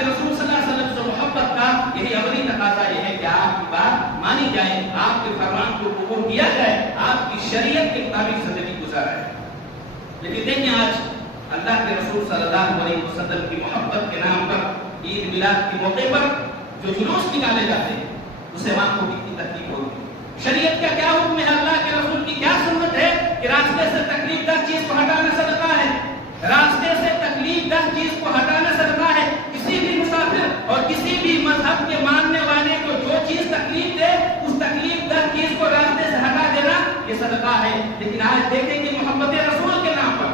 کے رسول صلی اللہ علیہ وسلم سے محبت کا یہی عملی تقاضا یہ ہے کہ آپ کی بات مانی جائے، آپ کے فرمان کو قبول کیا جائے، آپ کی شریعت کے مطابق زندگی گزارا ہے۔ لیکن دیکھیں آج اللہ کے رسول صلی اللہ علیہ وسلم کی محبت کے نام پر عید میلاد کے موقع پر جو جلوس نکالے جاتے ہیں اسے وہاں کو کتنی تکلیف ہوگی۔ شریعت کا کیا حکم ہے، اللہ کے رسول کی کیا سنت ہے کہ راستے سے تکلیف دہ چیز کو ہٹانا صدقہ ہے، راستے سے تکلیف دہ چیز کو ہٹانا صدقہ ہے۔ کسی بھی مسافر اور کسی بھی مذہب کے ماننے والے کو جو چیز تکلیف دے اس تکلیف دہ چیز کو راستے سے ہٹا دینا یہ صدقہ ہے۔ لیکن آج دیکھیں کہ محبت رسول کے نام پر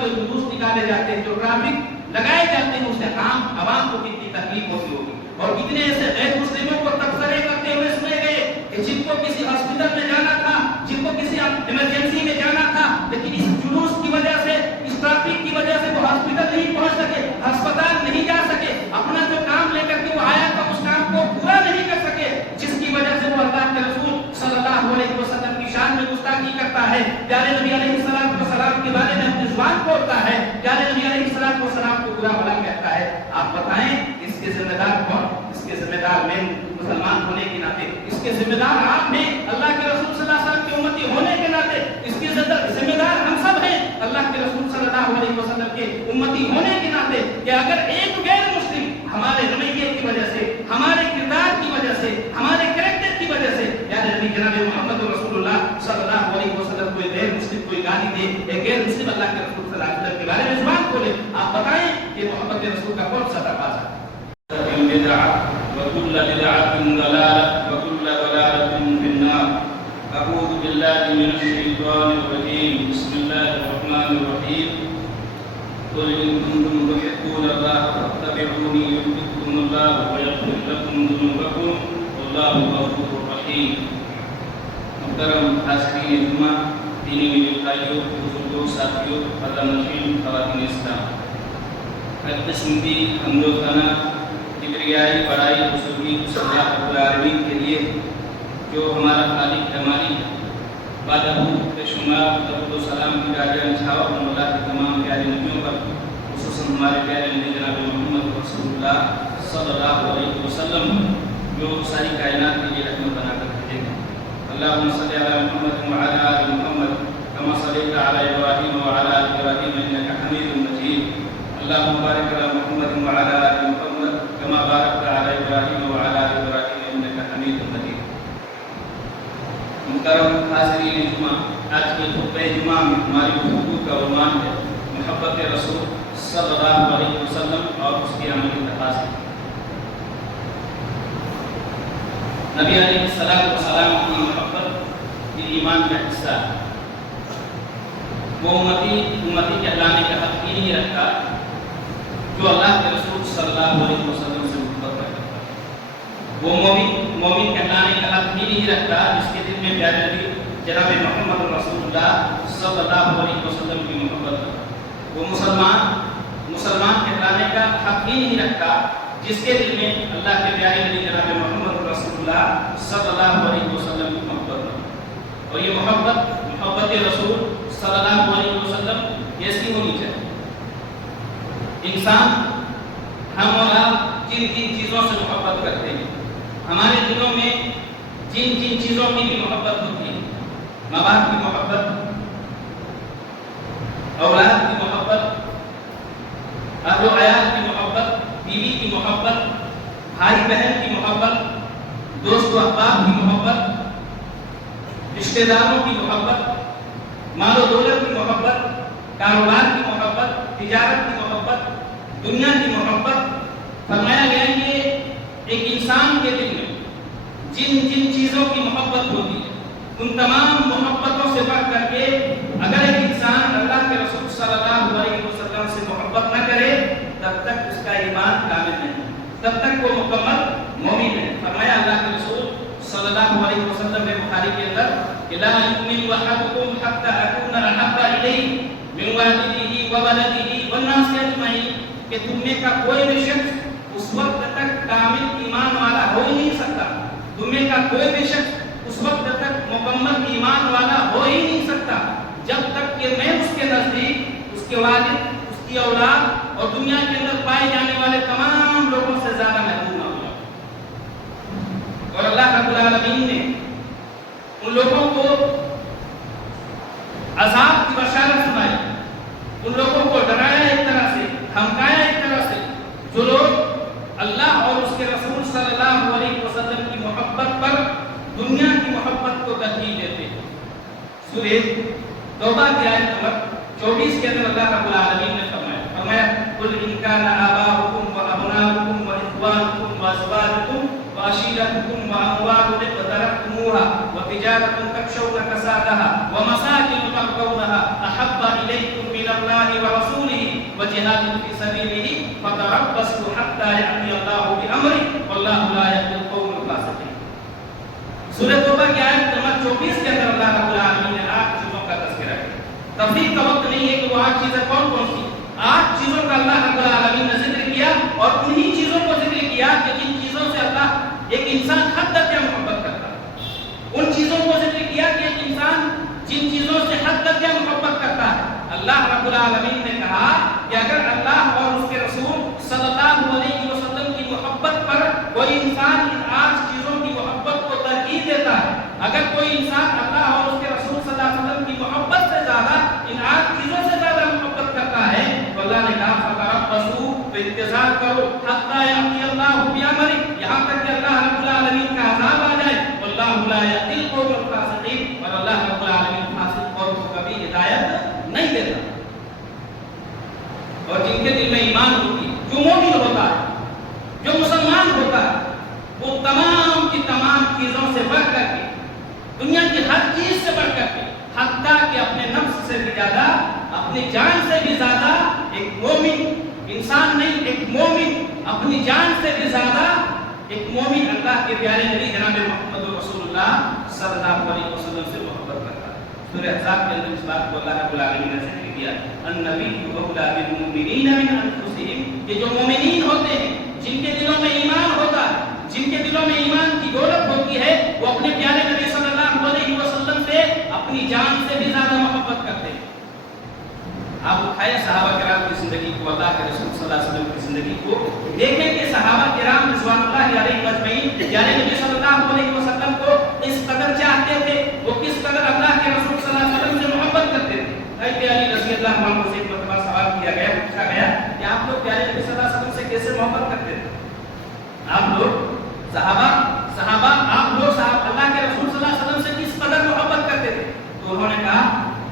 جو جلوس نکالے جاتے ہیں، جو ٹریفک لگائے جاتے ہیں، اسے عوام کو کتنی تکلیف ہوتی ہوگی، اور کتنے ایسے غیر مسلموں کو تبصرے کرتے ہوئے سنے گئے کہ جن کو کسی ہاسپٹل میں جانا تھا، جن کو کسی ایمرجنسی میں جانا تھا، لیکن اس جلوس کی وجہ سے، اس ٹریفک کی وجہ سے وہ ہاسپٹل نہیں پہنچ سکے، ہسپتال نہیں جا سکے، اپنا جو کام لے کر کے وہ آیا تھا اس کام کو پورا نہیں کر سکے، جس کی وجہ سے وہ اللہ کے رسول صلی اللہ علیہ وسلم کی شان میں گستاخی کرتا ہے، پیارے نبی علیہ السلام کے بارے میں اپنی زبان کھولتا ہے، پیارے نبی علیہ السلام کو برا بھلا کہتا ہے۔ آپ بتائیں اس کے ذمہ دار کون؟ اس کے ذمہ دار میں مسلمان ہونے کے ناطے، اس کے ذمہ دار آپ ہیں اللہ کے رسول صلی اللہ علیہ وسلم کی امتی ہونے کے ناطے، اس کے ذمہ دار ہم سب ہیں اللہ کے رسول صلی اللہ علیہ وسلم کے امتی ہونے کے ناطے، کہ اگر ایک غیر مسلم ہمارے رویے کی وجہ سے، ہمارے کردار کی وجہ سے، ہمارے کریکٹر کی وجہ سے، یاد نبی جناب محمد رسول اللہ صلی اللہ علیہ وسلم کوئی غیر مسلم کوئی گالی دے، ایک غیر مسلم اللہ کے رسول صلی اللہ علیہ وسلم کے بارے میں زبان کھولے، آپ بتائیں کہ محبت رسول کا کون سا تقاضا ہے؟ وكل بدعة ضلالة وكل ضلالة في النار. أعوذ بالله من الشيطان الرجيم. بسم الله الرحمن الرحيم. قل إن كنتم تحبون الله فاتبعوني يحببكم الله ويغفر لكم ذنوبكم والله غفور رحيم. محترم حاضرین جمعہ، دینی میرے بھائیوں، بزرگوں، ساتھیوں، قدم نشین خواتین اسلام، ہر قسم کی حمد و ثنا، کبریائی، بڑائی، بزرگی اس اللہ رب العالمین کے لیے جو ہمارا خالق ہے، مالک ہے۔ بعد بے شمار درود و سلام کی جاریہ چھاؤ اللہ کے تمام پیارے نبیوں پر، خصوصاً ہمارے پیارے نبی جناب محمد رسول اللہ صلی اللہ علیہ وسلم جو ساری کائنات کے لیے رحمت بنا کر بھیجے گئے۔ اللہم صلی علی محمد وعلی آل محمد کما صلیت علی ابراہیم وعلی آل ابراہیم انک حمید مجید۔ اللہم بارک علی محمد وعلی آل محمد کما بارکت علی ابراہیم وعلی آل ابراہیم انک حمید مجید۔ محترم حاضرین جمعہ، آج کے خطبہ جمعہ میں ہماری گفتگو کا عنوان ہے محبت رسول صلی اللہ علیہ وسلم اور اس کے عملی تقاضے۔ نبی علیہ السلام کی محبت یہ ایمان کا حصہ ہے۔ وہ امتی کہلانے کا حق ہی نہیں رکھتا جو اللہ کے رسول صلی اللہ علیہ وسلم سے محبت رکھتا ہے۔ وہ مومن کہلانے کا حق ہی نہیں رکھتا جس کے دل میں پیارے نبی جناب محمد رسول اللہ صلی اللہ علیہ وسلم کی محبت ہے۔ وہ مسلمان کہلانے کا حق ہی نہیں رکھتا جس کے دل میں اللہ کے پیارے نبی جناب محمد رسول اللہ صلی اللہ علیہ وسلم کی محبت ہے۔ اور یہ محبت رسول صلی اللہ علیہ وسلم کیسی ہونی چاہیے؟ انسان ہم اور آپ جن چیزوں سے محبت کرتے ہیں، ہمارے دلوں میں جن چیزوں کی بھی محبت ہوتی ہے، ماں باپ کی محبت، اولاد کی محبت، اہل و عیال کی محبت، بیوی کی محبت، بھائی بہن کی محبت، دوست و احباب کی محبت، رشتہ داروں کی محبت، مال و دولت کی محبت، کاروبار کی محبت، تجارت کی محبت، دنیا کی محبت۔ فرمایا گیا کہ ایک انسان کے دل میں جن چیزوں کی محبت ہوتی ہے ان تمام محبتوں سے بڑھ کر کے اگر ایک انسان اللہ کے رسول صلی اللہ علیہ وسلم سے محبت نہ کرے تب تک اس کا ایمان کامل نہیں، تب تک وہ مکمل مومن ہے۔ فرمایا اللہ کے رسول صلی اللہ علیہ وسلم نے بخاری کے اندر کہ لا یؤمن احدکم حتی اکون احب الیہ من والدہ وولدہ والناس اجمعین، کہ تم میں کا کوئی بھی شخص اس وقت تک کامل ایمان والا ہو ہی نہیں سکتا، تم میں کا کوئی بھی شخص اس وقت تک مکمل ایمان والا ہو ہی نہیں سکتا جب تک کہ میں اس کے نزدیک، اس کے والد، اس کی اولاد اور دنیا کے اندر پائے جانے लोगों को अजाब की बशारत सुनाई, उन लोगों को डराया एक तरह से, धमकाया एक तरह से, जो लोग अल्लाह और उसके रसूल सल्लल्लाहु अलैहि वसल्लम की मोहब्बत पर दुनिया की मोहब्बत को तरजीह देते हैं। सूरह तौबा की आयत नंबर 24 के अंदर अल्लाह रब्बुल आलमीन ने फरमाया कुल इन काना आबाउकुम व अबनाउकुम व इख्वानुकुम व अज़वाजुकुम व अशीरतुकुम व अमवालुन इक़्तरफ़्तुमूहा व तिजारतुन तख़शौना कसादहा व मसाकिन तर्दौनहा अहब्बा इलैकुम मिनल्लाहि व रसूलिहि व जिहादिन फी सबीलिहि फतरब्बसू हत्ता यअती अल्लाहु बिअम्रिहि वल्लाहु ला यहदिल क़ौमल फ़ासिक़ीन। सूरह तौबा की आयत नंबर 24 के अंदर अल्लाह रब्बुल आलमीन ने 8 चीजों का तज़किरा किया। तफसील का वक्त नहीं है कि वो 8 चीजें कौन कौन सी, 8 चीजों का अल्लाह रब्बुल आलमीन ने जिक्र किया और उन्हीं चीजों को जिक्र किया कि जिन चीजों से अल्लाह एक इंसान हद तक क्या मोहब्बत करता है। उन चीजों को जिक्र किया कि एक इंसान जिन चीजों से हद तक क्या मोहब्बत करता है। अल्लाह रब्बुल आलमीन ने कहा कि अगर अल्लाह और उसके रसूल सल्लल्लाहु अलैहि वसल्लम की मोहब्बत पर कोई इंसान इन 8 चीजों की मोहब्बत को तरजीह देता है, अगर कोई इंसान अल्लाह और उसके रसूल सल्लल्लाहु अलैहि वसल्लम की मोहब्बत से ज्यादा इन 8 चीजों से ज्यादा मोहब्बत करता है, तो अल्लाह ने कहा फतरब्बसू, तो इंतजार करो, हत्ता यअती अल्लाहु बिअम्रिहि, यहां तक कि अल्लाह रब्बुल आलमीन का अज़ाब आ जाए। वल्लाहु ला यहदिल क़ौमल फ़ासिक़ीन, और अल्लाह रब्बुल आलमीन फासिक कौम को कभी हिदायत नहीं देता। और जिनके दिल में ईमान होती है, जो मोमिन होता है, जो मुसलमान होता है, वो तमाम की तमाम चीजों से बढ़ करके, दुनिया की हर चीज से बढ़ करके, हत्ता कि अपने नफ्स से भी ज्यादा, अपनी जान से भी ज्यादा, एक मोमिन इंसान नहीं, एक मोमिन अपनी जान से भी ज्यादा, एक मोमिन अल्लाह के प्यारे नबी जनाब मोहम्मद रसूलुल्लाह सल्लल्लाहु अलैहि वसल्लम से मोहब्बत करता है। सूरह अहज़ाब के अंदर इस बात को अल्लाह रब्बुल आलमीन ने जिक्र किया, अन्नबिय्यु औला बिल मुमिनीन मिन अनफुसिहिम, कि जो मोमिनीन होते हैं, जिनके दिलों में ईमान होता है, जिनके दिलों में ईमान की दौलत होती है, वो अपने प्यारे नबी सल्लल्लाहु अलैहि वसल्लम से अपनी जान से भी ज्यादा मोहब्बत करते हैं। आप उठाए सहाबा किराम की जिंदगी को, अल्लाह के रसूल सल्लल्लाहु अलैहि वसल्लम की जिंदगी को देखें कि सहाबा किराम रिज़वानुल्लाहि अलैहिम अजमईन प्यारे नबी सल्लल्लाहु अलैहि वसल्लम को इस कदर चाहते थे, वो किस कदर अल्लाह के रसूल सल्लल्लाहु अलैहि वसल्लम से मोहब्बत करते थे। हज़रत अली रज़ियल्लाहु अन्हु से एक मरतबा सवाल किया गया, पूछा गया कि आप लोग प्यारे नबी सल्लल्लाहु अलैहि वसल्लम से कैसे मोहब्बत करते थे? आप लोग सहाबा आप लोग अल्लाह के रसूल सल्लल्लाहु अलैहि वसल्लम से किस कदर मोहब्बत करते थे? तो उन्होंने कहा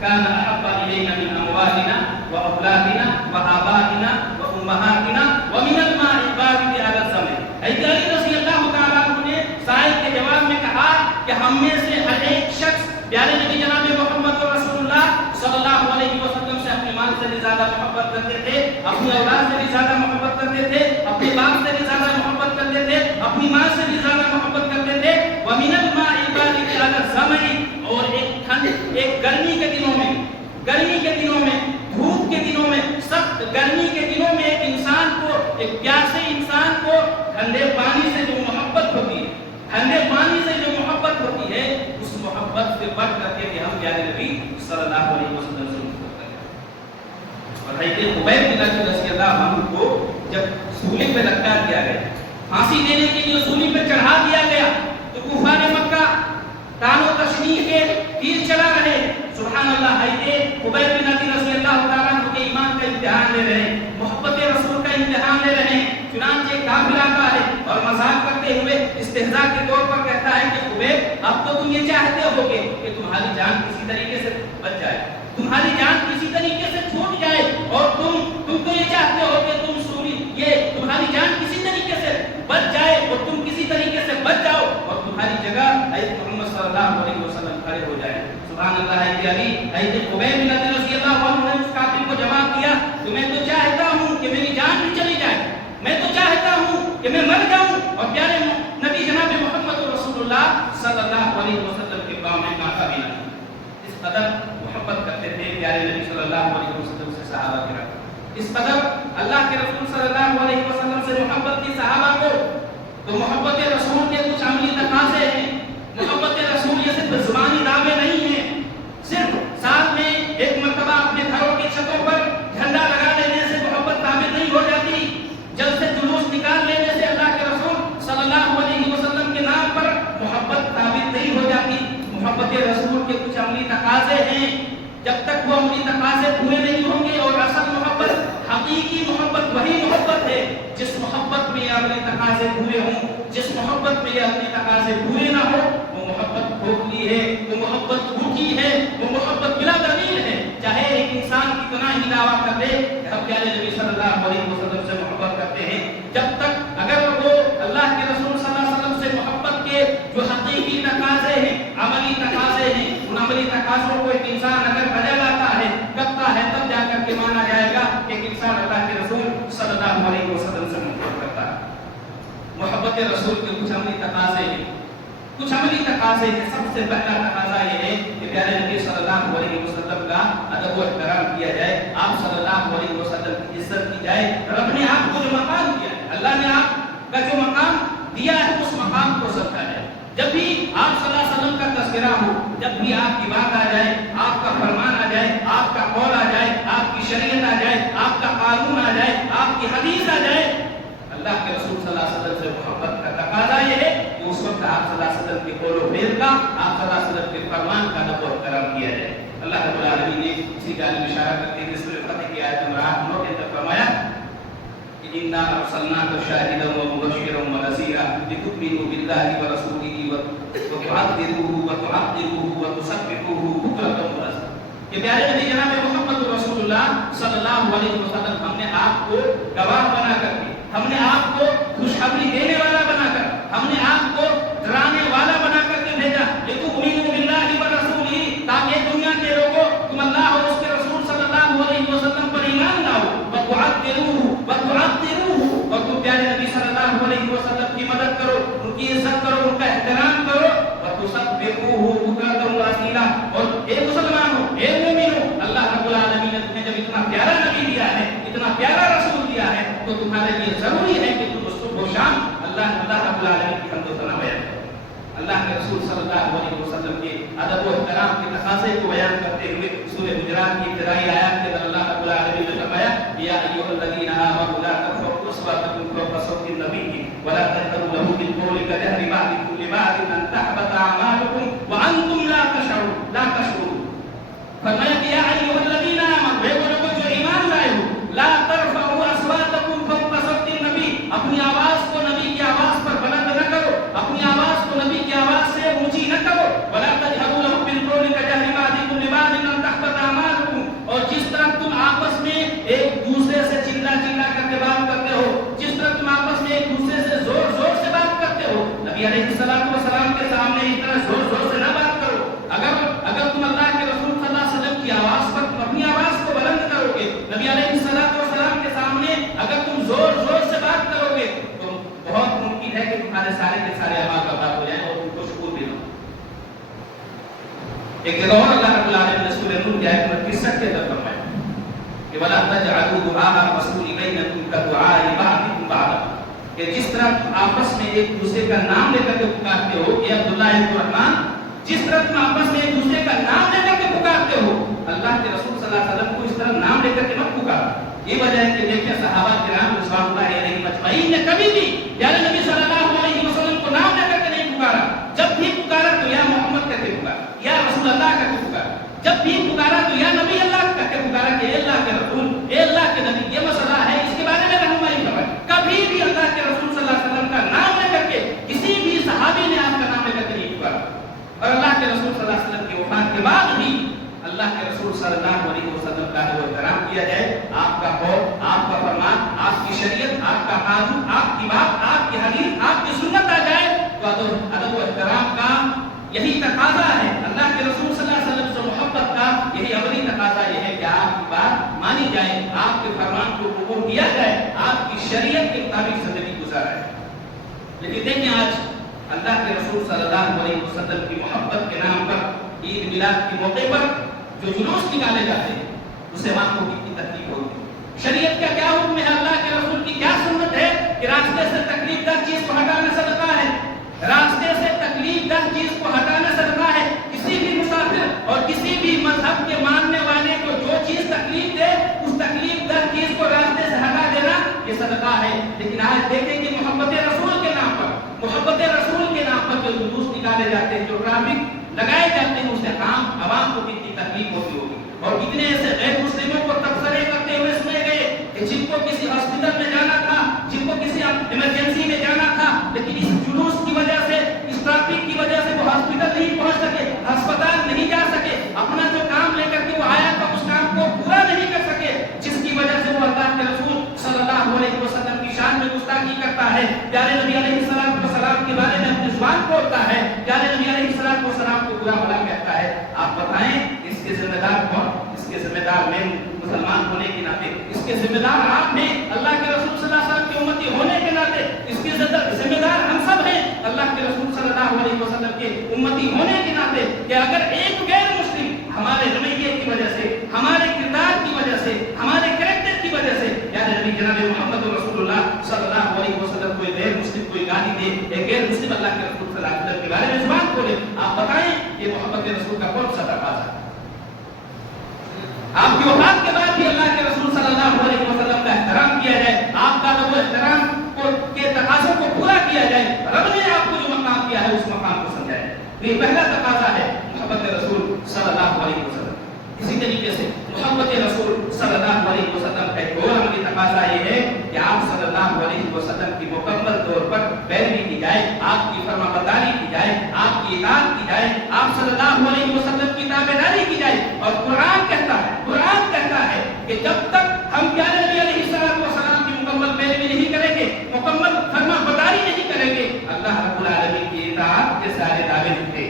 काना अहब्बा इलैना मिन अमवालिना व औलादिना व आबाइना व उम्महातिना व मिनल मा'i बारिदि अला ज़मन। हज़रत अली रज़ियल्लाहु तआला अन्हु ने साइल के जवाब में कहा कि हम में से हर एक शख्स प्यारे नबी जनाब मोहम्मद रसूलुल्लाह सल्लल्लाहु अलैहि वसल्लम से अपनी मां से भी ज्यादा मोहब्बत करते थे, अपनी औलाद से भी ज्यादा मोहब्बत करते थे, अपने बाप से भी ज्यादा मोहब्बत करते थे, अपनी मां से भी ज्यादा मोहब्बत करते थे। व मिनल मा'i बारिदि अला ज़मन, और एक गर्मी के दिनों में, धूप के दिनों में, सख्त गर्मी के दिनों में एक इंसान को, एक प्यासे इंसान को ठंडे पानी से जो मोहब्बत होती है, ठंडे पानी से जो मोहब्बत होती है, उस मोहब्बत से बढ़ करके भी हम प्यारे नबी सल्लल्लाहु अलैहि वसल्लम से मोहब्बत करते हैं। और हज़रत खुबैब बिन अदी रज़ियल्लाहु अन्हु को जब सूली पे लटका दिया गया, फांसी देने के लिए सूली पे चढ़ा दिया गया, तो कुफार मक्का तानो तशनीह के तीर चला रहे। सुभान अल्लाह, हज़रत खुबैब बिन अदी रज़ियल्लाहु तआला अन्हु के ईमान का इम्तिहान ले रहे हैं, मोहब्बत रसूल का इम्तिहान ले रहे हैं। चुनांचे एक काफिर आता है और मजाक करते हुए इस्तेहजा के तौर पर कहता है कि खुबैब, अब तो तुम ये चाहते होगे कि तुम्हारी जान किसी तरीके से बच जाए, तुम्हारी जान किसी तरीके से छूट जाए, और तुम तो ये चाहते हो कि तुम्हारी जान किसी तरीके से बच जाए और तुम किसी तरीके से बच जाओ और तुम्हारी जगह हज़रत मोहम्मद सल्लल्लाहु अलैहि वसल्लम खड़े हो जाए। सुभान अल्लाह। हज़रत खुबैब बिन अदी रज़ियल्लाहु अन्हु ने उस काफिर को जवाब दिया कि मैं तो चाहता हूं कि मेरी जान भी चली जाए, मैं तो चाहता हूं कि मैं मर जाऊं और प्यारे नबी जनाब मोहम्मद रसूलुल्लाह सल्लल्लाहु अलैहि वसल्लम के पांव में कांटा भी ना। इस कदर मोहब्बत करते थे प्यारे नबी सल्लल्लाहु अलैहि वसल्लम से सहाबा किराम, इस कदर अल्लाह के रसूल सल्लल्लाहु अलैहि वसल्लम से मोहब्बत की सहाबा को। तो मोहब्बत रसूल के कुछ अमली तकाज़े हैं। मोहब्बत रसूल ये सिर्फ ज़ुबानी दावे नहीं है, सिर्फ साल में एक मर्तबा अपने घरों की छतों पर झंडा लगा लेने से मोहब्बत ताबीर नहीं हो जाती, जल से जुलूस निकाल लेने से अल्लाह के रसूल सल्लल्लाहु अलैहि वसल्लम के नाम पर मोहब्बत ताबीर नहीं हो जाती। मोहब्बत तकाजे पूरे नहीं होंगे। और असल मोहब्बत, हकीकी मोहब्बत वही मोहब्बत है जिस मोहब्बत में अपने तकाजे पूरे हों, जिस मोहब्बत में अपने तकाजे पूरे ना हो, वो मोहब्बत खोखली है, वो मोहब्बत झूठी है, वो मोहब्बत बिला दलील है। चाहे एक इंसान कितना ही दावा कर दे कि हम प्यारे नबी सल्लल्लाहु अलैहि वसल्लम से मोहब्बत करते हैं, जब तक अगर वो अल्लाह के रसूल सल्लल्लाहु अलैहि वसल्लम से मोहब्बत के जो हकीकी तकाजे हैं, अमली तकाजे हैं, उन अमली तकाजों को एक इंसान अगर बजा लाता है, करता है, तब जाकर के माना जाएगा कि एक इंसान अल्लाह के रसूल सल्लल्लाहु अलैहि वसल्लम से मोहब्बत करता है। मोहब्बत रसूल के कुछ अमली तकाजे हैं, कुछ अमली तकाजे हैं। सबसे पहला तकाजा ये है कि प्यारे नबी सल्लल्लाहु अलैहि वसल्लम का अदब और एहतराम किया जाए, आप सल्लल्लाहु अलैहि वसल्लम की इज्जत की जाए। रब ने आपको जो मकाम दिया है, अल्लाह ने आपका जो मकाम दिया है, उस मकाम को समझा जाए। जब भी आप सल्लल्लाहु अलैहि वसल्लम का तज़किरा हो, जब भी आपकी बात आ जाए, आपका फरमान आ जाए, आपका कौल आ जाए, आपकी शरीयत आ जाए, आपका कानून आ जाए, आपकी हदीस आ जाए, अल्लाह के रसूल सल्लल्लाहु अलैहि वसल्लम से मोहब्बत का तकाजा ये है कि उस वक्त आप सल्लल्लाहु अलैहि वसल्लम के कौल व फ़िल का, आप सल्लल्लाहु अलैहि वसल्लम के फरमान का अदब और एहतराम किया जाए। अल्लाह रब्बुल आलमीन ने इसी का इशारा करते हुए सूरह फतह की आयत नंबर 8 के अंदर फरमाया कि इन्ना अरसलनाका शाहिदन व मुबश्शिरन व नज़ीरा लितु'मिनु बिल्लाहि व रसूलिही व तु'अज़्ज़िरूहु व तु'अज़्ज़िरूहु व तुसब्बिहुहु बुक्रतन व असीला। कि प्यारे नबी जनाब मोहम्मद रसूलुल्लाह सल्लल्लाहु अलैहि वसल्लम, हमने आपको गवाह बना करके, हमने आपको खुशखबरी देने वाला बनाकर, हमने आपको डराने वाला बना करके भेजा। लितु'मिनु बिल्लाहि व रसूलिही, ताकि दुनिया के लोगों तुम अल्लाह और उसके रसूल सल्लल्लाहु अलैहि वसल्लम पर ईमान लाओ। व तु'अज़्ज़िरूहु व तु'अज़्ज़िरूहु, और तुम प्यारे नबी सल्लल्लाहु अलैहि वसल्लम की मदद करो, उनकी इज्जत करो, उनका एहतराम करो। व तुसब्बिहुहु बुक्रतन व असीला, और ए मुसलमानों, ए मोमिनों, अल्लाह रब्बुल आलमीन ने तुम्हें जब इतना प्यारा नबी दिया है, इतना प्यारा रसूल दिया है, तो तुम्हारे लिए जरूरी है कि तुम सुबह शाम अल्लाह रब्बुल आलमीन की हम्द व सना बयान करो। अल्लाह के रसूल सल्लल्लाहु अलैहि वसल्लम के अदब व एहतराम के तकाज़े को बयान करते हुए सूरह हुजरात की इब्तिदाई आयत के अंदर अल्लाह रब्बुल आलमीन ने फरमाया, या अय्युहल्लज़ीना आमनू ला तर्फ़अू अस्वातकुम फ़ौक़ सौति नबी व ला तजहरु लहू बिल-क़ौलि कजहरि बअदिकुम लिबअदिन अन तहबता अअमालुकुम व अंतुम ला तशऊरून। फरमाया कि या अय्युहल्लज़ीना आमनू, वे लोग जो ईमान लाए हो, ला तर्फ़अू अस्वातकुम फ़ौक़ सौति नबी, अपनी आवाज को नबी की आवाज पर बुलंद न करो, अपनी आवाज को नबी की आवाज से ऊंची न करो। वला तजहरु लहू बिल-क़ौलि कजहरि बअदिकुम लिबअदिन अन तहबता अअमालुकुम, और जिस तरह तुम आपस में एक दूसरे से चिल्ला करके बात करते हो, जिस तरह तुम आपस में एक दूसरे से जोर से बात करते हो, नबी अलैहिस्सलातु वस्सलाम के सामने इस तरह जोर से ना बात करो। अगर तुम अल्लाह के रसूल सल्लल्लाहु अलैहि वसल्लम की आवाज पर तुम अपनी आवाज को बुलंद करोगे, नबी अलैहिस्सलातु वस्सलाम के सामने अगर तुम जोर से बात करोगे, तो बहुत मुमकिन है कि तुम्हारे सारे के सारे अमाल बर्बाद हो जाएं और तुमको शुक्र भी ना हो। एक जगह और अल्लाह रब्बुल आलमीन ने सूरह नूर की आयत नंबर 63 के अंदर फरमाया कि वला तजअलू दुआ रसूल बैनकुम कदुआइ बअदिकुम बअदा, कि जिस तरह तुम आपस में एक दूसरे का नाम लेकर के पुकारते हो, ये अब्दुल्लाह इब्न रहमान, जिस तरह तुम आपस में एक दूसरे का नाम लेकर के पुकारते हो, अल्लाह के रसूल सल्लल्लाहु अलैहि वसल्लम को इस तरह नाम लेकर के मत पुकारो। ये वजह है कि देखिए सहाबा किराम रिज़वानुल्लाहि अलैहिम अजमईन ने कभी भी प्यारे नबी सल्लल्लाहु अलैहि वसल्लम को नाम लेकर के नहीं पुकारा। जब भी पुकारा तो या मोहम्मद करके पुकारा, या रसूल अल्लाह करके पुकारा। जब भी पुकारा तो या नबी अल्लाह करके पुकारा कि अल्लाह के रसूल, अल्लाह के नबी। ये मसला है, इसके बारे में रहनुमाई फरमाए। कभी भी अल्लाह के रसूल सल्लल्लाहु अलैहि वसल्लम का नाम लेकर के किसी भी सहाबी ने आपका नाम लेकर के नहीं पुकारा। और अल्लाह के रसूल सल्लल्लाहु अलैहि वसल्लम की वफात के बाद भी अल्लाह के रसूल सल्लल्लाहु अलैहि वसल्लम का एहतराम किया जाए। आपका कौल, आपका फरमान, आपकी शरीयत, आपका कानून, आपकी बात, आपकी हदीस, आपकी सुन्नत आ जाए, तो अदब व एहतराम का यही तकाजा है। अल्लाह के रसूल सल्लल्लाहु अलैहि वसल्लम से मोहब्बत का यही अमली तकाजा यह है कि आपकी बात मानी जाए, आपके फरमान को कबूल किया जाए, आपकी शरीयत के मुताबिक जिंदगी गुजारा जाए। लेकिन देखिए आज अल्लाह के रसूल सल्लल्लाहु अलैहि वसल्लम की मोहब्बत के नाम पर ईद मिलाद के मौके पर जो जुलूस निकाले जाते हैं, उसे वहां को कितनी तकलीफ होगी। शरीयत का क्या हुक्म है, अल्लाह के रसूल की क्या सुन्नत है कि रास्ते से तकलीफदार चीज को हटाना सदका है। रास्ते से तकलीफदार चीज को हटाना सदका है। किसी भी मुसाफिर और किसी भी मजहब के मानने वाले को जो चीज तकलीफ दे, उस तकलीफदार चीज को रास्ते से हटा देना ये सदका है। लेकिन आज देखेंगे मोहब्बत रसूल के नाम पर, मोहब्बत रसूल के नाम पर जो जुलूस निकाले जाते हैं, जो ट्रैफिक लगाए जाते हैं, उससे आवाम को कितनी तकलीफ होती होगी। اور کتنے ایسے غیر مسلموں کو تبصرے کرتے ہوئے سنے گئے کہ جن کو کسی ہاسپٹل میں جانا تھا، جن کو کسی ایمرجنسی میں جانا تھا، لیکن اس جلوس کی وجہ سے، اس ٹریفک کی وجہ سے وہ ہاسپٹل نہیں پہنچ سکے، ہسپتال نہیں جا سکے، اپنا جو کام لے کر کے وہ آیا تھا اس کام کو پورا نہیں کر سکے، جس کی وجہ سے وہ اللہ کے رسول صلی اللہ علیہ وسلم کی شان میں گستاخی کرتا ہے، پیارے نبی علیہ السلام کے بارے میں اپنی زبان کھولتا ہے، پیارے نبی علیہ السلام کو برا بھلا کہتا ہے، آپ بتائیں اس کے ذمہ دار کون؟ اس کے ذمہ دار میں مسلمان ہونے کے ناطے، اس کے ذمہ دار آپ ہیں اللہ کے رسول صلی اللہ علیہ وسلم کی امتی ہونے کے ناطے، اس کے ذمہ دار ہم سب ہیں اللہ کے رسول صلی اللہ علیہ وسلم کے امتی ہونے کے ناطے، کہ اگر ایک غیر مسلم ہمارے رویے کی وجہ سے، ہمارے کردار کی وجہ سے، ہمارے کریکٹر کی وجہ سے، یعنی نبی جناب محمد رسول اللہ صلی اللہ علیہ وسلم کوئی غیر مسلم کوئی گالی دے، ایک غیر مسلم اللہ کے رسول صلی اللہ علیہ وسلم کے بارے میں زبان کھولے، آپ بتائیں یہ محبت رسول کا کون سا تقاضا ہے؟ آپ کی وفات کے بعد بھی اللہ کے رسول صلی اللہ علیہ وسلم کا احترام کیا جائے، آپ کا وہ احترام کے تقاضوں کو پورا کیا جائے، رب نے آپ کو جو مقام دیا ہے اس مقام کو سمجھائے، یہ پہلا تقاضا ہے محبت رسول صلی اللہ علیہ وسلم۔ اسی طریقے سے محبت رسول صلی اللہ علیہ وسلم کا ایک اور عملی تقاضا یہ ہے کہ آپ صلی اللہ علیہ وسلم کی مکمل طور پر پیروی کی جائے، آپ کی فرما برداری کی جائے، آپ کی اطاعت کی جائے، آپ صلی اللہ علیہ وسلم کی تابعداری کی جائے، اور قرآن کہتا ہے کہ جب تک ہم پیارے نبی علیہ السلام کی مکمل پیروی نہیں کریں گے، مکمل فرما برداری نہیں کریں گے، اللہ رب العالمین کی اطاعت کے سارے دعوے جھوٹے۔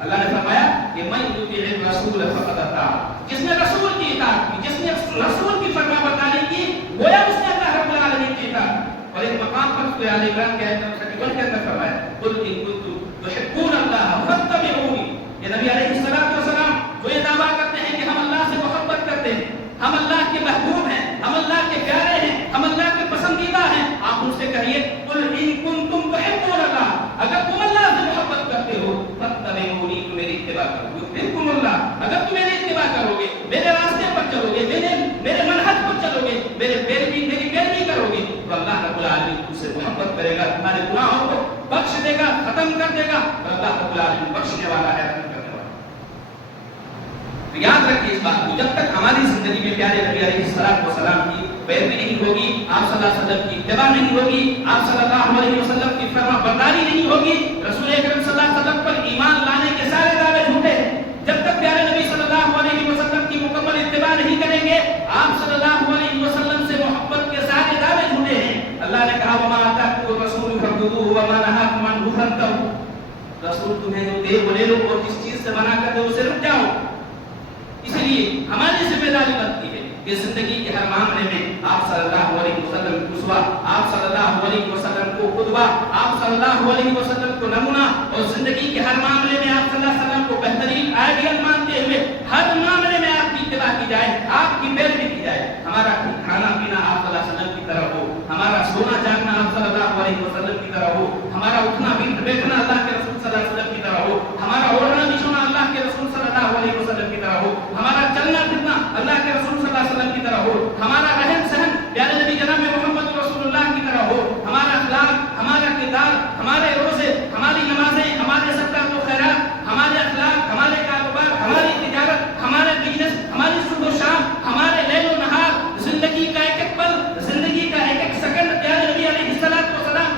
اللہ نے فرمایا کہ من یطیع الرسول فقد اطاع، جس نے رسول کی اطاعت کی، جس نے رسول کی فرما برداری کی، گویا اس نے اللہ رب العالمین کی اطاعت۔ اور ایک مقام پر سورہ آل عمران کے آیت نمبر 31 کے اندر فرمایا قل ان کنتم تحبون اللہ فاتبعونی، یہ نبی علیہ السلام جو یہ دعویٰ کرتے ہیں کہ ہم اللہ سے محبت کرتے ہیں، ہم اللہ کے محبوب ہیں، ہم اللہ کے پیارے ہیں، ہم اللہ کے پسندیدہ ہیں، آپ ان سے کہیے قل ان کنتم تحبون اللہ، اگر تم اللہ سے محبت کرتے ہو فاتبعونی، تو میری اتباع کرو، یحببکم اللہ، اگر تم میری اتباع کرو گے، میرے راستے پر چلو گے، میرے منہج پر چلو گے، میری پیروی کرو گے، تو اللہ رب العالمین تم سے محبت کرے گا، تمہارے گناہوں کو بخش دے گا، ختم کر دے گا، اور اللہ رب العالمین بخشنے والا ہے، رحم کرنے والا۔ تو یاد رکھیے اس بات کو، جب تک ہماری زندگی میں پیارے نبی علیہ السلام کی پیروی نہیں ہوگی، آپ صلی اللہ علیہ وسلم کی اتباع نہیں ہوگی، آپ صلی اللہ علیہ وسلم کی فرما برداری نہیں ہوگی، رسول اکرم صلی اللہ علیہ وسلم پر ایمان لانے کے سارے دعوے جھوٹے، جب تک پیارے نبی صلی اللہ علیہ وسلم کی مکمل اتباع نہیں کریں گے، آپ صلی اللہ علیہ وسلم سے محبت کے سارے دعوے جھوٹے ہیں۔ اللہ نے کہا وما آتاکم الرسول فخذوہ وما نہاکم عنہ فانتہوا، رسول تمہیں جو دے وہ لے لو، اور جس چیز سے منع کر دے اسے رک جاؤ۔ اس لیے ہماری ذمہ داری بنتی ہے کہ زندگی کے ہر معاملے میں آپ صلی اللہ علیہ وسلم کو اسوہ، آپ صلی اللہ علیہ وسلم کو قدوہ، آپ صلی اللہ علیہ وسلم کو نمونہ، اور زندگی کے ہر معاملے میں آپ صلی اللہ علیہ وسلم کو بہترین آئیڈیل مانتے ہوئے ہر معاملے میں آپ کی اتباع کی جائے، آپ کی پیروی کی جائے۔ ہمارا کھانا پینا آپ صلی اللہ علیہ وسلم کی طرح ہو، ہمارا سونا جاگنا آپ صلی اللہ علیہ وسلم کی طرح ہو، ہمارا اٹھنا بیٹھنا اللہ کے رسول صلی اللہ علیہ وسلم کی طرح ہو، ہمارا اوڑھنا بچھونا اللہ کے رسول صلی اللہ علیہ وسلم کی طرح ہو، ہمارا چلنا پھرنا اللہ کے رسول صلی اللہ علیہ وسلم کی طرح ہو، ہمارا رہن سہن پیارے نبی جناب محمد رسول اللہ کی طرح ہو، ہمارا اخلاق، ہمارا کردار، ہمارے روزے، ہماری نمازیں، ہمارے صدقات و خیرات، ہمارے اخلاق، ہمارے کاروبار، ہماری تجارت، ہمارے بزنس، ہماری صبح و شام، ہمارے لیل و نہار، زندگی کا ایک ایک پل، زندگی کا ایک ایک سیکنڈ پیارے نبی علیہ السلام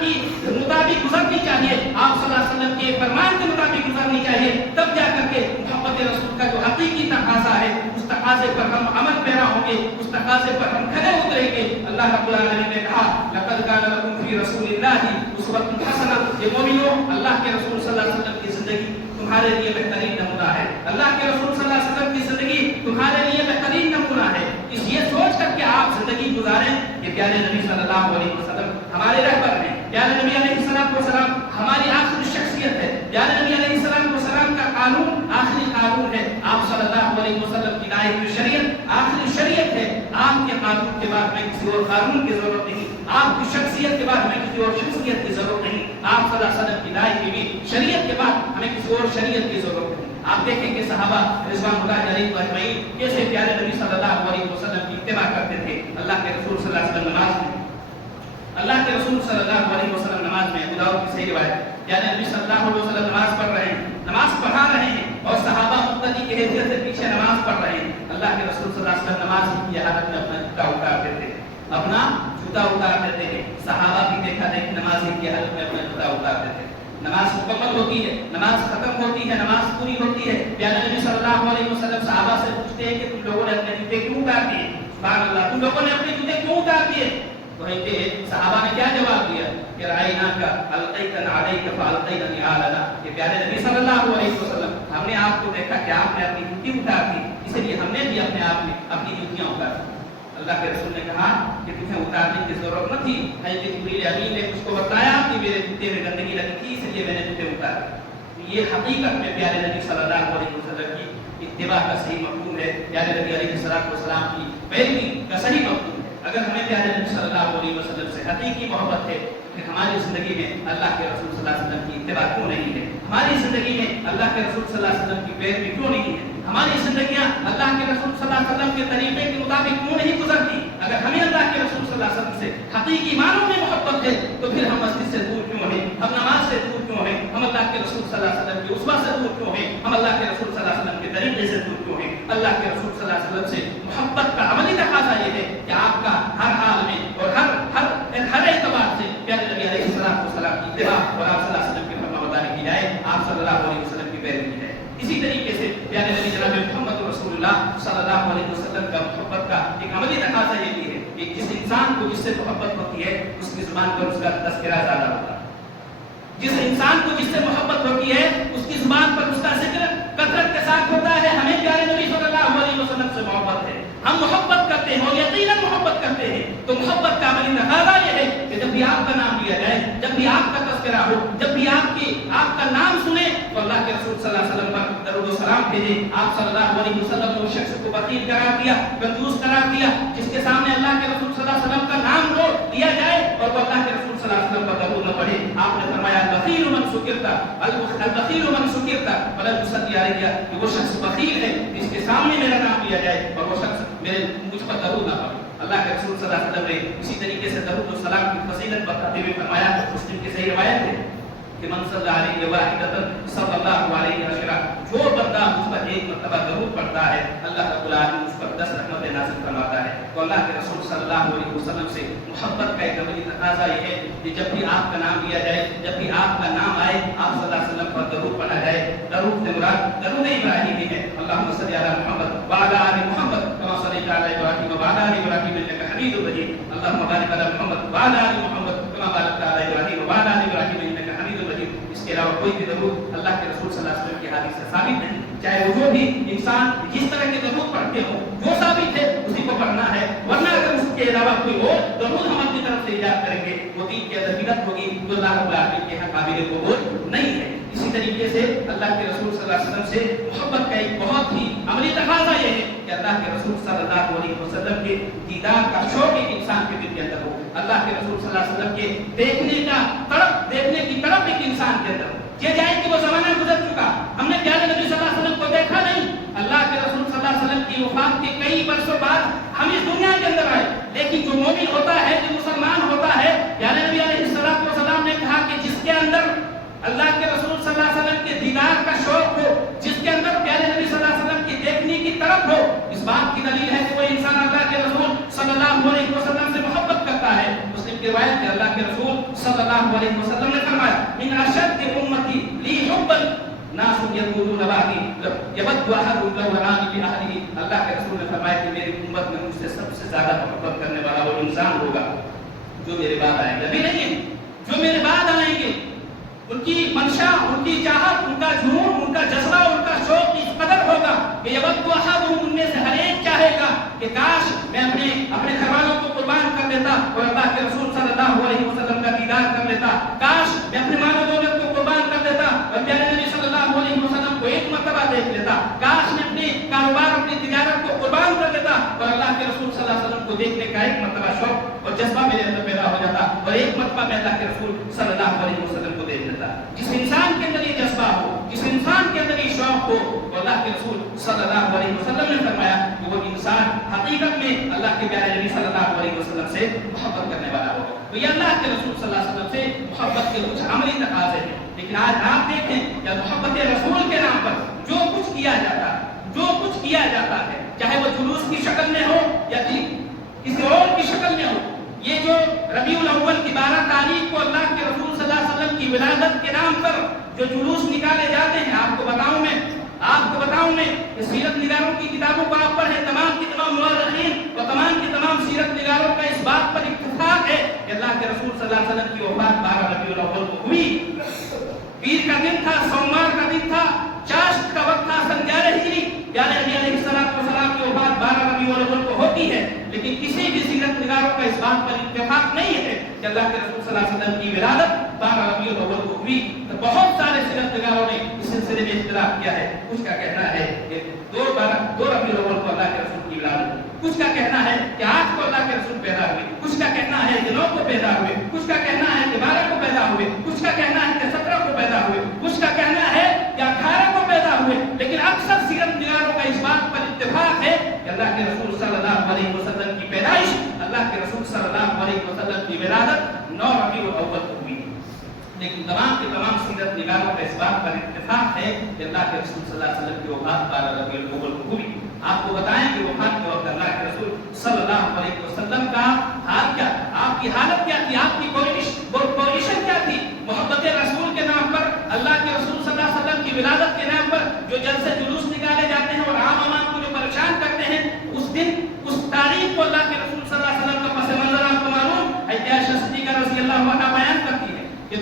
کی مطابق گزرنی چاہیے، آپ صلی اللہ علیہ وسلم کے فرمان کے مطابق گزرنی چاہیے، تب جا کر کے محبت رسول کا جو حقیقی تقاضا ہے اس تقاضے پر ہم عمل پیرا ہوں گے، اس تقاضے پر ہم کھڑے اتریں گے۔ اللہ رب العالمین نے کہا لقد کان لکم فی رسول اللہ اسوۃ حسنہ، یہ مومنو اللہ کے رسول صلی اللہ علیہ وسلم کی زندگی تمہارے لیے بہترین نمونہ ہے، اللہ کے رسول صلی اللہ علیہ وسلم کی زندگی تمہارے لیے بہترین نمونہ ہے۔ اس یہ سوچ کر کے آپ زندگی گزاریں کہ پیارے نبی صلی اللہ علیہ وسلم ہمارے رہبر ہیں، پیارے نبی علیہ السلام ہماری آخری شخصیت ہے، پیارے نبی علیہ السلام کا قانون آخری قانون ہے، آپ صلی اللہ علیہ وسلم کی لائے ہوئی شریعت آخری شریعت ہے، آپ کے قانون کے بعد میں کسی اور قانون کی ضرورت نہیں، آپ کی شخصیت کے بعد ہمیں کسی اور شخصیت کی ضرورت نہیں، آپ صلی اللہ علیہ وسلم کی لائے ہوئی شریعت کے بعد ہمیں کسی اور شریعت کی ضرورت نہیں۔ آپ دیکھیں کہ صحابہ رضوان اللہ علیہم اجمعین کیسے پیارے نبی صلی اللہ علیہ وسلم کی اتباع کرتے تھے۔ اللہ کے رسول صلی اللہ علیہ وسلم نماز میں، اللہ کے رسول صلی اللہ علیہ وسلم نماز میں، ابو داؤد کی صحیح روایت، پیارے نبی صلی اللہ علیہ وسلم نماز پڑھ رہے ہیں، نماز پڑھا رہے ہیں، اور صحابہ मुक्तदी की हैसियत से पीछे नमाज पढ़ रहे हैं, अल्लाह के रसूल सल्लल्लाहु अलैहि वसल्लम नमाज की हालत में अपना जूता उतार देते हैं, अपना जूता उतार देते हैं। सहाबा भी देखा है कि नमाज की हालत में अपना जूता उतार देते हैं। नमाज मुकम्मल होती है, नमाज खत्म होती है, नमाज पूरी होती है, प्यारे नबी सल्लल्लाहु अलैहि वसल्लम सहाबा से पूछते हैं कि तुम लोगों ने अपने जूते क्यों उतार दिए? सुभान अल्लाह, तुम लोगों ने अपने जूते क्यों उतार दिए? तो कहते हैं सहाबा ने क्या जवाब दिया कि राइना का अलकैतन अलैका फअलकैतनी आलना, कि प्यारे नबी सल्लल्लाहु अलैहि वसल्लम हमने आपको देखा कि आपने अपनी जूती उतार दी, इसलिए हमने भी अपने आप में अपनी जूतियां उतार दी। अल्लाह के रसूल ने कहा कि तुम्हें उतारने की जरूरत न थी, हज़रत जिब्रील अमीन ने उसको बताया कि मेरे जूते में गंदगी लगी थी, इसलिए मैंने जूते उतारे। तो ये हकीकत में प्यारे नबी सल्लल्लाहु अलैहि वसल्लम की इत्तिबा का सही मफहूम है, प्यारे नबी अलैहिस्सलाम की पैरवी का सही मफहूम है। अगर हमें प्यारे नबी सल्लल्लाहु अलैहि वसल्लम से हकीकी मोहब्बत है, फिर हमारी जिंदगी में अल्लाह के रसूल सल्लल्लाहु अलैहि वसल्लम की इत्तिबा क्यों नहीं है? हमारी जिंदगी में अल्लाह के रसूल सल्लल्लाहु अलैहि वसल्लम की पैरवी क्यों नहीं है? हमारी जिंदगियां अल्लाह के रसूल सल्लल्लाहु अलैहि वसल्लम के तरीके के मुताबिक क्यों नहीं गुजरती? अगर हमें अल्लाह के रसूल सल्लल्लाहु अलैहि वसल्लम से हकीकी मानों में मोहब्बत है, तो फिर हम मस्जिद से दूर क्यों हैं? हम नमाज से दूर क्यों हैं? हम अल्लाह के रसूल सल्लल्लाहु अलैहि वसल्लम की उसवा से दूर क्यों हैं? हम अल्लाह के रसूल सल्लल्लाहु अलैहि वसल्लम के तरीके से दूर क्यों हैं? अल्लाह के रसूल सल्लल्लाहु अलैहि वसल्लम से मोहब्बत का अमली तकाज़ा ये है कि आपका हर हाल में और हर एतबार से प्यारे नबी अलैहिस्सलाम की इत्तिबा और आप सल्लल्लाहु अलैहि वसल्लम की फरमाबरदारी की जाए, आप सल्लल्लाहु अलैहि वसल्लम की पैरवी की जाए। इसी तरीके से प्यारे नबी जनाब मोहम्मद रसूलुल्लाह सल्लल्लाहु अलैहि वसल्लम का मोहब्बत का एक अमली तकाज़ा ये भी है कि जिस इंसान को जिससे मोहब्बत होती है उसकी जुबान पर उसका तज़किरा ज़्यादा होता है। जिस इंसान को जिससे मोहब्बत होती है उसकी जुबान पर उसका जिक्र कसरत के साथ होता है। हमें प्यारे नबी सल्लल्लाहु अलैहि वसल्लम से मोहब्बत है, हम मोहब्बत करते हैं और यकीनन मोहब्बत करते हैं, तो मोहब्बत का अमली तकाज़ा ये है कि जब भी आपका नाम लिया जाए, जब भी आपका तज़किरा हो, जब भी आपका नाम सुने, तो अल्लाह के रसूल सल्लल्लाहु अलैहि वसल्लम पर दरूद व सलाम भेजें। आप सल्लल्लाहु अलैहि वसल्लम ने उस शख्स को बख़ील करार दिया, कंजूस करार दिया, जिसके सामने अल्लाह के रसूल सल्लल्लाहु अलैहि वसल्लम का नाम लो लिया जाए और वो अल्लाह के रसूल सल्लल्लाहु अलैहि वसल्लम पर दरूद न पढ़े। आपने फरमाया बख़ील मन सुकिरता अल-बख़ील मन सुकिरता वला तुसल्ली अलैहि, कि वो शख्स बख़ील है जिसके सामने मेरा नाम लिया जाए और वो शख्स मुझ पर दरूद न पढ़े। अल्लाह के रसूल सल्लल्लाहु अलैहि वसल्लम ने इसी तरीके से दरूद व सलाम की फजीलत बताते हुए फरमाया, मुस्लिम की सही रिवायत है कि मन सल्लल्लाहु अलैहि वाहिदतन सल्लल्लाहु अलैहि अशरा, जो बंदा मुझ पर एक मर्तबा दरूद पढ़ता है अल्लाह रब्बुल आलमीन उस पर 10 रहमतें नाज़िल फरमाता है। तो अल्लाह के रसूल सल्लल्लाहु अलैहि वसल्लम से मोहब्बत का एक अमली तकाज़ा ये है कि जब भी आपका नाम लिया जाए, जब भी आपका नाम आए, आप सल्लल्लाहु अलैहि वसल्लम पर दरूद पढ़ा जाए। दरूद से मुराद दरूद इब्राहिमी है, अल्लाहुम्मा सल्लि अला मुहम्मद व अला आलि मुहम्मद कमा सल्लैता अला इब्राहीम व अला आलि इब्राहीम इन्नका हमीदुम मजीद, अल्लाहुम्मा बारिक अला मुहम्मद व अला आलि मुहम्मद कमा बारकता अला इब्राहीम व अला आलि इब्राहीम इन्नका हमीदुम मजीद। इसके अलावा कोई भी दरूद अल्लाह के रसूल सल्लल्लाहु अलैहि वसल्लम की हदीस से साबित नहीं, चाहे वो जो भी इंसान जिस तरह के दरूद पढ़ते हो, जो साबित है उसी को पढ़ना है, वरना अगर उसके अलावा कोई और दरूद हम अपनी तरफ से इजाद करेंगे वो दीन के अंदर बिदअत होगी, जो अल्लाह रब्बुल आलमीन के यहाँ काबिल कबूल नहीं है। इसी तरीके से अल्लाह के रसूल सल्लल्लाहु अलैहि वसल्लम से मोहब्बत का एक बहुत ही अमली तकाज़ा ये है कि अल्लाह के रसूल सल्लल्लाहु अलैहि वसल्लम के दीदार का शौक एक इंसान के दिल के अंदर हो, अल्लाह के रसूल सल्लल्लाहु अलैहि वसल्लम के देखने की तड़प एक इंसान के अंदर हो। ये जाए कि वो ज़माना गुजर चुका, हमने प्यारे नबी सल्लल्लाहु अलैहि वसल्लम को देखा नहीं, अल्लाह के रसूल सल्लल्लाहु अलैहि वसल्लम की वफ़ात के कई वर्षों बाद हम इस दुनिया के अंदर आए, लेकिन जो मोमिन होता है, जो मुसलमान होता है, प्यारे नबी अलैहिस्सलातु वस्सलाम ने कहा कि जिसके अंदर अल्लाह के रसूल सल्लल्लाहु अलैहि वसल्लम के दीदार का शौक हो, जिसके अंदर प्यारे नबी सल्लल्लाहु अलैहि वसल्लम की देखने की तड़प हो, इस बात की दलील है कि वो इंसान अल्लाह के रसूल सल्लल्लाहु अलैहि वसल्लम से मोहब्बत करता है। मुस्लिम की रिवायत है अल्लाह के रसूल सल्लल्लाहु अलैहि वसल्लम ने फरमाया, मिन अशद्दि उम्मती ली हुब्बन नासुन यक़ूलून बाकी यबद्दु अहदुहुम लौ रआनी बि अहलिही। अल्लाह के रसूल ने फरमाया कि मेरी उम्मत में मुझसे सबसे ज्यादा मोहब्बत करने वाला वो इंसान होगा जो मेरे बाद आएंगे, अभी नहीं है, जो मेरे बाद आएंगे। उनकी मंशा, उनकी चाहत, उनका जुनून, उनका जज्बा, उनका शौक इस कदर होगा कि यबद्दु अहदुहुम, उनमें से हर एक चाहेगा कि काश मैं अपने घरवालों को कुर्बान कर देता और अल्लाह के रसूल सल्लल्लाहु अलैहि वसल्लम का दीदार कर लेता, काश मैं अपने माल दौलत को कुर्बान कर देता और प्यारे नबी सल्लल्लाहु अलैहि वसल्लम को एक मर्तबा देख लेता, काश मैं अपने कारोबार, अपनी तिजारत को कुर्बान कर देता और अल्लाह के रसूल सल्लल्लाहु अलैहि वसल्लम को देखने का एक मर्तबा शौक और जज्बा मेरे अंदर पैदा हो जाता और एक मर्तबा मैं अल्लाह के रसूल सल्लल्लाहु अलैहि वसल्लम को देख लेता। जिस इंसान के अंदर ये जज्बा हो, जिस इंसान के अंदर ये शौक हो, तो अल्लाह के रसूल सल्लल्लाहु अलैहि वसल्लम ने फरमाया कि वो इंसान हकीकत में अल्लाह के प्यारे नबी सल्लल्लाहु अलैहि वसल्लम से मोहब्बत करने वाला होगा। तो ये अल्लाह के रसूल सल्लल्लाहु अलैहि वसल्लम से मोहब्बत के कुछ अमली तकाज़े हैं। लेकिन आज आप देखें या मोहब्बत रसूल के नाम पर जो कुछ کیا جاتا ہے، جو کچھ کیا جاتا ہے، چاہے وہ جلوس کی شکل میں ہو یا کسی اور کی شکل میں ہو، یہ جو ربیع الاول کی 12 تاریخ کو اللہ کے رسول صلی اللہ علیہ وسلم کی ولادت کے نام پر جو جلوس نکالے جاتے ہیں، آپ کو بتاؤں میں کہ سیرت نگاروں کی کتابوں کو آپ پڑھیں، تمام کی تمام مورخین اور تمام کی تمام سیرت نگاروں کا اس بات پر اتفاق ہے کہ اللہ کے رسول صلی اللہ علیہ وسلم کی وفات 12 ربیع الاول کو ہوئی۔ پیر کا دن تھا، سوموار کا دن تھا، چاشت کا وقت تھا، سن 11 ہجری، پیارے نبی علیہ السلام کی وفات 12 ربیع الاول کو ہوتی ہے، لیکن کسی بھی سیرت نگاروں کا اس بات پر اتفاق نہیں ہے کہ اللہ کے رسول صلی اللہ علیہ وسلم کی ولادت 12 ربیع الاول کو ہوئی۔ تو بہت سارے سیرت نگاروں نے اس سلسلے میں اختلاف کیا ہے، کچھ کا کہنا ہے کہ 2 ربیع الاول کو اللہ کے رسول کی ولادت، کچھ کا کہنا ہے کہ 8 کو اللہ کے رسول پیدا ہوئے، کچھ کا کہنا ہے کہ 9 کو پیدا ہوئے، کچھ کا کہنا ہے کہ 12 کو پیدا ہوئے، کچھ کا کہنا ہے کہ 17 کو پیدا ہوئے، کچھ کا کہنا ہے کہ 18 کو پیدا ہوئے، لیکن اکثر سیرت نگاروں کا اس بات پر اتفاق ہے کہ اللہ کے رسول صلی اللہ علیہ وسلم کی پیدائش، اللہ کے رسول صلی اللہ علیہ وسلم کی ولادت 9 ربیع الاول کو ہوئی۔ لیکن تمام کے تمام سیرت نگاروں کا اس بات پر اتفاق ہے کہ اللہ کے رسول صلی اللہ علیہ وسلم کی وفات 12 ربیع الاول کو ہوئی۔ آپ کو بتائیں کہ وفات کے وقت اللہ کے رسول صلی اللہ علیہ وسلم کا حال کیا تھا، آپ کی حالت کیا تھی، آپ کی پوزیشن کیا تھی؟ محبت رسول کے نام پر، اللہ کے رسول صلی اللہ علیہ وسلم کی ولادت کے نام پر جو جلسے جلوس نکالے جاتے ہیں اور عام عوام کو جو پریشان کرتے ہیں، اس دن اس تاریخ کو اللہ کے رسول صلی اللہ علیہ وسلم کا پس منظر آپ کو معلوم ہے، عائشہ صدیقہ رضی اللہ عنہا بیان کرتی ہے کہ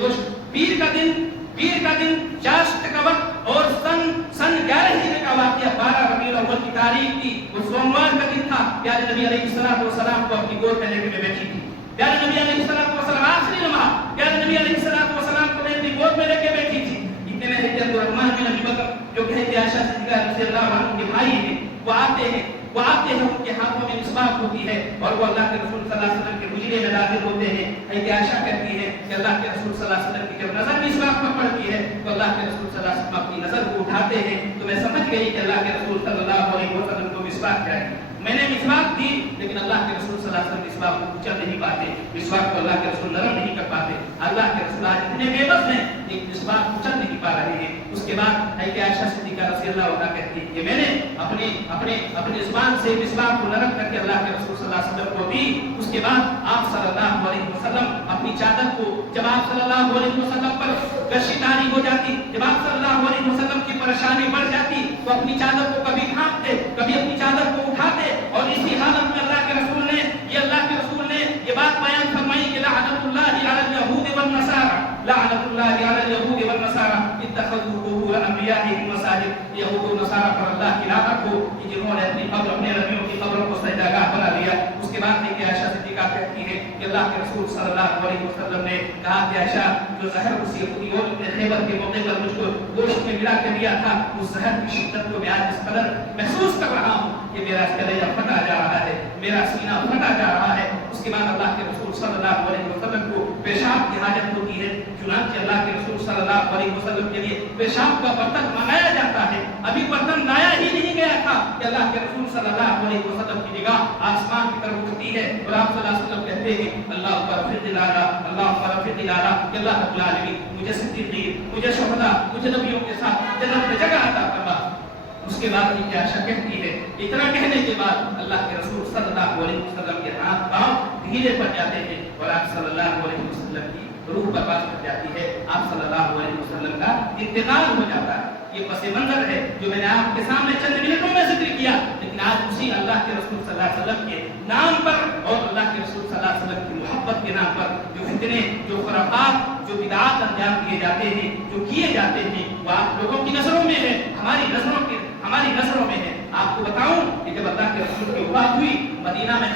پیر کا دن چاشت کا وقت اور سن 11 ہجری کا واقعہ 12 ربیع الاول کی تاریخ تھی، وہ سوموار کا دن تھا۔ پیارے نبی علیہ السلام کو اپنی گود میں لے کے بیٹھی تھی، پیارے نبی علیہ السلام آخری لمحہ پیارے نبی علیہ السلام کو اپنی گود میں لے کے بیٹھی تھی۔ اتنے میں حضرت عبدالرحمن بن ابی بکر جو کہ عائشہ صدیقہ رضی اللہ عنہ کے بھائی ہیں، وہ آتے ہیں، ان کے ہاتھوں میں مسواک ہوتی ہے اور وہ اللہ کے رسول صلی اللہ علیہ وسلم کے حجرے میں داخل ہوتے ہیں۔ حضرت عائشہ کہتی ہے کہ اللہ کے رسول صلی اللہ علیہ وسلم کی جب نظر مسواک پر پڑتی ہے تو اللہ کے رسول صلی اللہ علیہ وسلم اپنی نظر کو اٹھاتے ہیں، تو میں سمجھ گئی کہ اللہ کے رسول صلی اللہ علیہ وسلم کو مسواک چاہیے۔ میں نے مسواک دی لیکن اللہ کے رسول صلی اللہ علیہ وسلم مسواک کو اونچا نہیں پاتے، مسواک کو اللہ کے رسول نرم نہیں کر پاتے۔ اللہ کے رسول آج اتنے بے بس ہیں کہ مسواک اونچا نہیں پا رہے ہیں۔ اس کے بعد حضرت عائشہ صدیقہ رضی اللہ عنہا کہتی ہے کہ میں نے اپنے زبان سے مسواک کو نرم کر کے اللہ کے رسول صلی اللہ علیہ وسلم کو دی۔ اس کے بعد آپ صلی اللہ علیہ وسلم اپنی چادر کو، جب آپ صلی اللہ علیہ وسلم پر گرشی طاری ہو جاتی، جب آپ صلی اللہ علیہ وسلم کی پریشانی بڑھ جاتی تو اپنی چادر کو کبھی ڈھانپتے، کبھی اپنی چادر کو اٹھاتے، اور اسی حالت میں اللہ کے رسول نے یہ بات بیان فرمائی کہ لعنت اللہ علی الیہود والنصارى، لعنت اللہ علی الیہود والنصارى اتخذوا قبور انبیائهم مساجد۔ یہود و نصارہ پر اللہ کی لعنت ہو کہ جنہوں نے اپنے نبیوں کی قبروں کو سجدہ بنا لیا۔ اس کے بعد کہ عائشہ صدیقہ کہتی ہے کہ اللہ کے رسول صلی اللہ علیہ وسلم نے کہا کہ عائشہ جو زہر اسی یہودی عورت نے خیبر کے موقع پر مجھ کو گوشت میں ملا کے دیا تھا، اس زہر کی شدت کو میں آج اس قدر محسوس کر رہا ہوں کہ میرا کلیجہ پھٹا جا رہا ہے، میرا سینہ پھٹا جا رہا ہے۔ اس کے بعد اللہ کے رسول صلی اللہ علیہ وسلم کو پیشاب کی حاجت ہوتی ہے، چنانچہ اللہ کے رسول صلی اللہ علیہ وسلم کے لیے پیشاب کا برتن منگایا جاتا ہے۔ ابھی برتن لایا ہی نہیں گیا تھا کہ اللہ کے رسول صلی اللہ علیہ وسلم کی نگاہ آسمان کی طرف اٹھتی ہے اور آپ صلی اللہ علیہ وسلم کہتے ہیں اللہ رفیق الاعلیٰ، اللہ رفیق الاعلیٰ کہ اللہ رب العالمین مجھے صدیقین، مجھے شہداء، مجھے نبیوں کے ساتھ جنت میں جگہ عطا فرما۔ اس کے بعد یہ عائشہ کہتی ہے، اتنا کہنے کے بعد اللہ کے رسول صلی اللہ علیہ وسلم کے ہاتھ پاؤں ڈھیلے پڑ جاتے ہیں اور آپ صلی اللہ علیہ وسلم کی روح برباد ہو جاتی ہے، آپ صلی اللہ علیہ وسلم کا انتقال ہو جاتا ہے۔ یہ پس منظر ہے جو میں نے آپ کے سامنے چند منٹوں میں ذکر کیا، لیکن آج اسی اللہ کے رسول صلی اللہ علیہ وسلم کے نام پر اور اللہ کے رسول صلی اللہ علیہ وسلم کی محبت کے نام پر جو فتنے، جو خرافات، جو بدعات انجام دیے جاتے ہیں، جو کیے جاتے ہیں، وہ آپ لوگوں کی نظروں میں ہے، ہماری نظروں میں ہے۔ آپ کو بتاؤں کہ جب اللہ کے رسول کی وفات ہوئی، مدینہ میں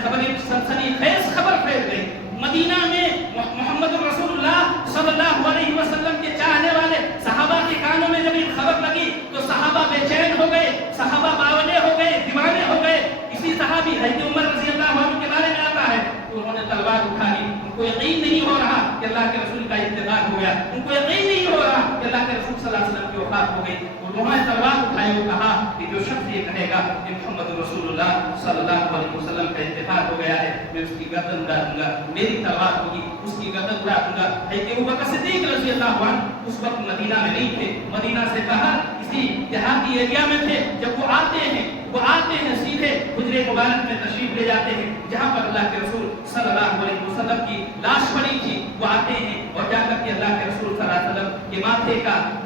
سنسنی خیز خبر پھیل گئی۔ مدینہ میں محمد رسول اللہ صلی اللہ علیہ وسلم کے چاہنے والے صحابہ کے کانوں میں جب یہ خبر لگی تو صحابہ بے چین ہو گئے، صحابہ باولے ہو گئے، دیوانے ہو گئے۔ کسی صحابی حضرت عمر رضی اللہ عنہ کے بارے میں آتا ہے تو انہوں نے تلوار اٹھا لی، ان کو یقین نہیں ہو رہا کہ अल्लाह के रसूल का इंतकाल हो गया, उनको यकीन नहीं हो रहा कि अल्लाह के रसूल सल्लल्लाहु अलैहि वसल्लम की वफात हो गई। उन्होंने तलवार उठाई और कहा कि जो शख्स ये कहेगा कि मोहम्मद रसूलुल्लाह सल्लल्लाहु अलैहि वसल्लम का इंतकाल हो गया है, मैं उसकी गर्दन उड़ा दूंगा, मेरी तलवार होगी, उसकी गर्दन उड़ा दूंगा। है अबू बकर सिद्दीक रज़ियल्लाहु अन्हु उस वक्त मदीना में नहीं थे, मदीना से बाहर किसी देहाती एरिया में थे। जब वो आते हैं सीधे हुजरे मुबारक में तशरीफ ले जाते हैं जहां पर अल्लाह के रसूल सल्लल्लाहु अलैहि वसल्लम की लाश पड़ी थी। वो आते हैं और जाकर के अल्लाह के रसूल सल्लल्लाहु अलैहि वसल्लम के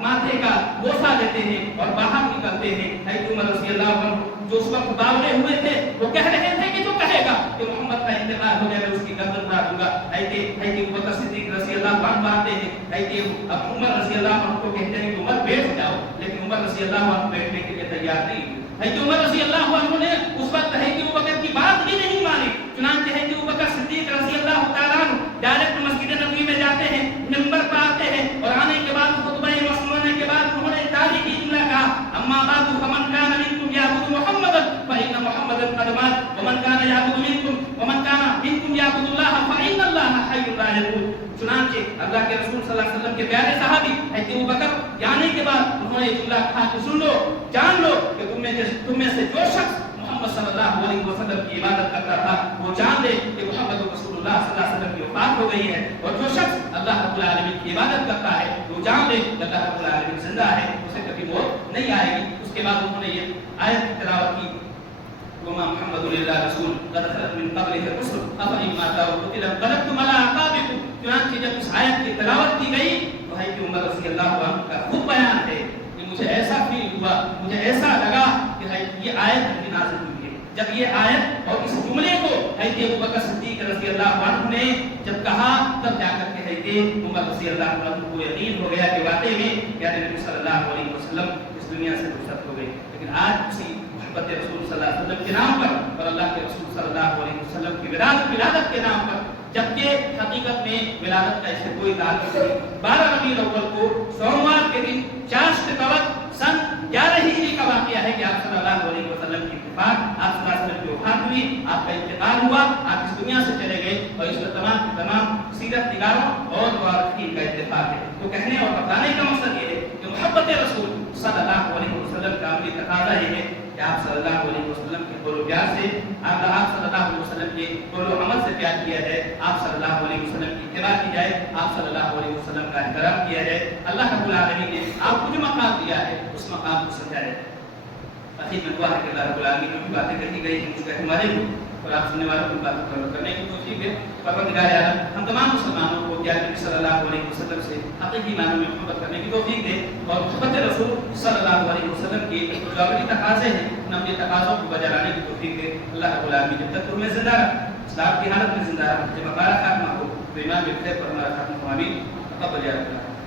माथे का बोसा देते हैं और बाहर निकलते हैं। हज़रत उमर रज़ियल्लाहु अन्हु जो उस वक्त बावले हुए थे, वो कह रहे थे कि जो कहेगा कि मोहम्मद का इंतकाल हो गया, मैं उसकी गर्दन उड़ा दूंगा। हज़रत अबू बकर सिद्दीक रज़ियल्लाहु अन्हु आते हैं, हज़रत उमर रज़ियल्लाहु अन्हु को कहते हैं कि उमर बैठ जाओ, लेकिन उमर रज़ियल्लाहु अन्हु बैठने के लिए तैयार नहीं हुए। हज़रत उमर रज़ियल्लाहु अन्हु ने उस वक्त हज़रत अबू बकर की बात भी नहीं मानी। चुनांचे हज़रत अबू बकर सिद्दीक रज़ियल्लाहु तआला अन्हु डायरेक्ट मस्जिद नबवी में जाते हैं, मिंबर पर आते हैं और आने के बाद खुतबा मसनूने के बाद उन्होंने तारीखी जुमला कहा, अम्मा बादु फमन कान मिनकुम याबुदु मुहम्मदन फइन्न मुहम्मदन कद मात वमन कान याबुदु मिनकुम याबुदुल्लाह फइन्नल्लाह हय्युन ला यमूत। चुनांचे अल्लाह के रसूल सल्लल्लाहु अलैहि वसल्लम के प्यारे सहाबी हज़रत अबू बकर आने के बाद उन्होंने जुमला कहा कि सुन लो, जान लो कि तुम में से जो शख्स मोहम्मद सल्लल्लाहु अलैहि वसल्लम की इबादत करता था, वो जान ले कि मोहम्मद रसूलुल्लाह सल्लल्लाहु अलैहि वसल्लम की वफात हो गई है। और जो शख्स अल्लाह रब्बुल आलमीन की इबादत करता है, वो जान ले कि अल्लाह रब्बुल आलमीन जिंदा है, उसे कभी मौत नहीं आएगी। उसके बाद उन्होंने ये आयत की तिलावत की, वमा मुहम्मदुन इल्ला रसूल क़द खलत मिन क़ब्लिहि रुसूल अफ़इन माता व क़ुतिल इंक़लबतुम अला अक़ाबिकुम। चुनांचे जब इस आयत की तिलावत की गई तो है कि उमर रज़ियल्लाहु अन्हु का खुद बयान है कि मुझे ऐसा फील हुआ, मुझे ऐसा लगा कि ये आयत अभी नाज़िल हुई है। जब ये आयत और इस जुमले को हज़रत अबू बकर सिद्दीक रज़ियल्लाहु अन्हु ने जब कहा, तब जाकर के हज़रत उमर रज़ियल्लाहु अन्हु को यकीन हो गया कि वाकई में प्यारे नबी सल्लल्लाहु अलैहि वसल्लम इस दुनिया से रुखसत हो गए। लेकिन आज उसी मोहब्बत रसूल सल्लल्लाहु अलैहि वसल्लम के नाम पर और अल्लाह के रसूल सल्लल्लाहु अलैहि वसल्लम की विलादत के नाम पर, जबकि हकीकत में विलादत का इससे कोई ताल्लुक नहीं। 12 रबीउल अव्वल को सोमवार के दिन चाश्त कवत सन 11 हिजरी का वाकया है कि आप सल्लल्लाहु अलैहि वसल्लम की वफात, आप सल्लल्लाहु अलैहि वसल्लम की वफात हुई, आपका इंतकाल हुआ, आप इस दुनिया से चले गए। और इसमें तमाम सीरत निगारों और वारिफीन का इत्तेफाक है। तो कहने और बताने का मकसद ये है कि मोहब्बत रसूल सल्लल्लाहु अलैहि वसल्लम का अमली तकाज़ा ये है कि आप सल्लल्लाहु अलैहि वसल्लम के कौल प्यार से, आप सल्लल्लाहु अलैहि वसल्लम के कौल अमल से प्यार किया जाए, आप सल्लल्लाहु अलैहि वसल्लम की इत्तिबा की जाए, आप सल्लल्लाहु अलैहि वसल्लम का एहतराम किया जाए। अल्लाह रब्बुल आलमीन ने आपको जो मकाम दिया है उस मकाम को समझा जाए। आखिर में दुआ है कि अल्लाह रब्बुल आलमीन की बातें कही गई हैं उसका हमारे को और आप सुनने वालों को बातें करने की तौफीक दे। परवरदिगार आलम हम तमाम मुसलमानों को प्यारे नबी सल्लल्लाहु अलैहि वसल्लम से हकीकी मानों में मोहब्बत करने की तौफीक दे और मोहब्बत रसूल सल्लल्लाहु अलैहि वसल्लम के जो अमली तकाज़े हैं उन अमली तकाज़ों को बजा लाने की तौफीक दे। अल्लाह रब्बुल आलमीन जब तक तुम्हें जिंदा रख, इस्लाम की हालत में जिंदा रख, जब हमारा खात्मा हो तो ईमान बिखैर पर हमारा खात्मा हो। आमीन। तक़ब्बल या रब्बल आलमीन।